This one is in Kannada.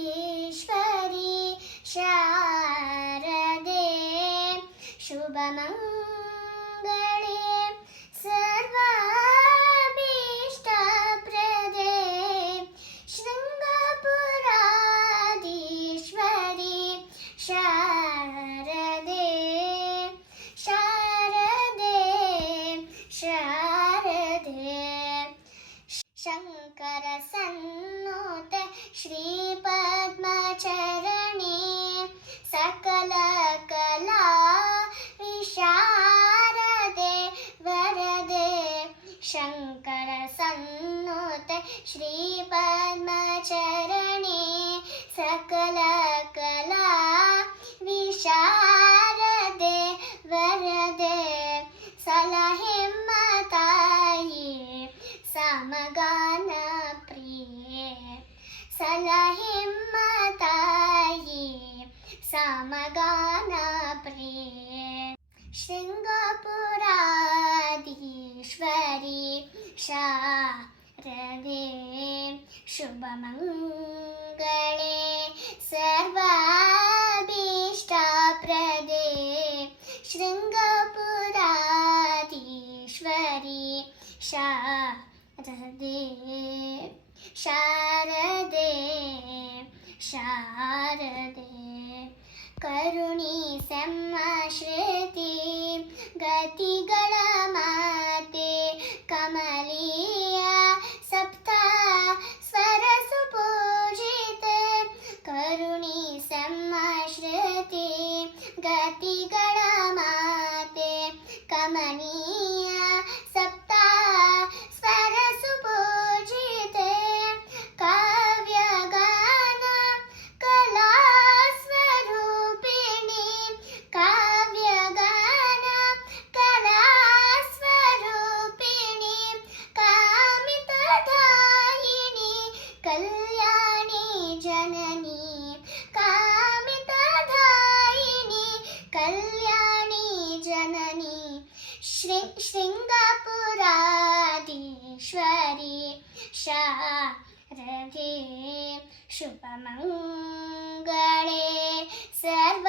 ಶೃಂಗಪುರಾಧೀಶ್ವರಿ ಶಾರದೆ ಶುಭಮಂಗಳೇ ಸರ್ವಾಭೀಷ್ಟಪ್ರದೆ ಶೃಂಗಪುರಾಧೀಶ್ವರಿ ಶಾರದೆ ಶಾರದೆ ಶಾರದೆ ಶಂಕರ ಸನ್ನುತೆ ಶ್ರೀಪದ್ಮಚರಣಿ ಸಕಲ ಕಲಾ ವಿಶಾರದೆ ವರದೆ ಶಂಕರ ಸನ್ನುತೆ ಶ್ರೀಪದ್ಮಚರಣಿ ಸಕಲ ಕಲಾ ವಿಶಾರದೆ ವರದೆ ಸಲಹೆಮ್ಮ ತಾಯಿ ಸಮಗಾನ ಪ್ರಿಯೆ ಸಲಹೆಮ್ಮ ತಾಯಿ ಸಮಗಾನ ಪ್ರಿಯೆ ಶೃಂಗಪುರಾಧೀಶ್ವರಿ ಶಾರದೆ ಶುಭಮಂಗಳೇ ಸರ್ವಾಭೀಷ್ಟಪ್ರದೆ ಶೃಂಗಪುರಾಧೀಶ್ವರಿ ಶಾರದೆ ಶಾರದೆ ಶಾರದೆ ಕರುಣಿಸೆಮ್ಮ ಶ್ರುತಿ ಗತಿಗಳ ಮಾತೆ ಕಮಲೀಯ ಸಪ್ತ ಸ್ವರ ಸುಪೂಜಿತೆ ಕರುಣಿಸೆಮ್ಮ ಶ್ರುತಿ ಗತಿಗಳ ಮಾತೆ ಕಮನೀಯ ಸಪ್ತ ಸ್ವರ ಸುಪೂಜಿತೆ ಕಾವ್ಯಗಾನ ಕಲಾ ಸ್ವರೂಪಿಣಿ ಕಾವ್ಯಗಾನ ಕಲಾ ಸ್ವರೂಪಿಣಿ ಕಾಮಿತದಾಯಿನಿ ಕಲ್ಯಾಣಿ ಜನನಿ ಕಾಮಿತದಾಯಿನಿ ಕಲ್ಯಾಣಿ ಜನನಿ ಶೃಂಗಪುರಾಧೀಶ್ವರಿ ಶಾರದೆ ಶುಭಮಂಗಳೇ ಸರ್ವ